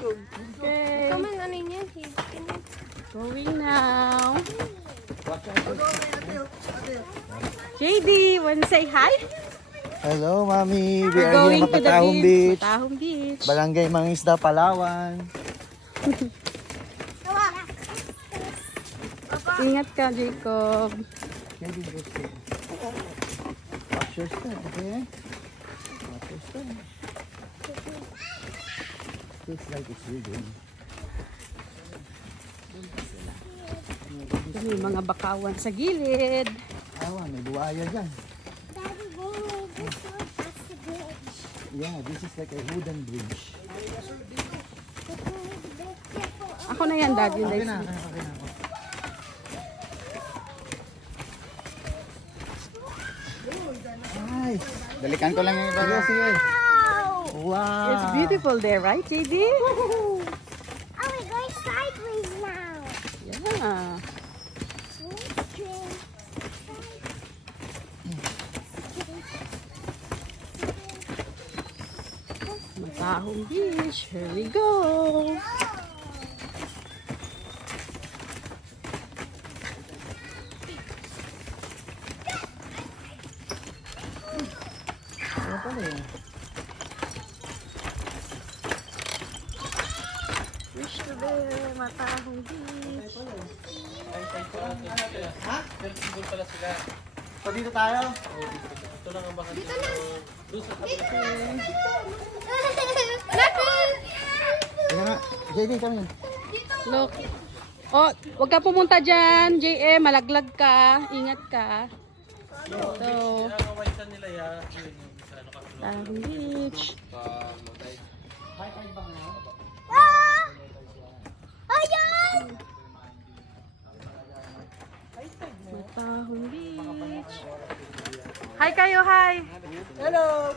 Okay. Come on, ano yun? Going now. JD, wanna say hi? Hello, Mami. We We're are here going at to the Matahong beach. Beach. Matahong Beach. Barangay Mangisda, Palawan. Ingat ka, Jacob. Watch your step, okay? Watch your step. Feels like it's reading. May mga bakawan sa gilid. Awa, may buhaya dyan. Daddy, this one, that's the bridge. Yeah, this is like a wooden bridge. Ako na yan, Dad. Yun, Okay guys. na, okay na. Ay, Dalikan ko lang yung iba. sige, sige. Oh! Wow. It's beautiful there, right, JD? Oh, we're going sideways now. Yeah. Matahong Beach. Here we go. Ano pala eh? Wish to be Matahong Beach. So dito tayo? Teka nga. JD, kami. Look. Oh, wag ka pumunta dyan, JM. Malaglag ka. Ingat ka. So, Matahong Beach. Ayan! Matahong Beach. Hi kayo, hi. Hello!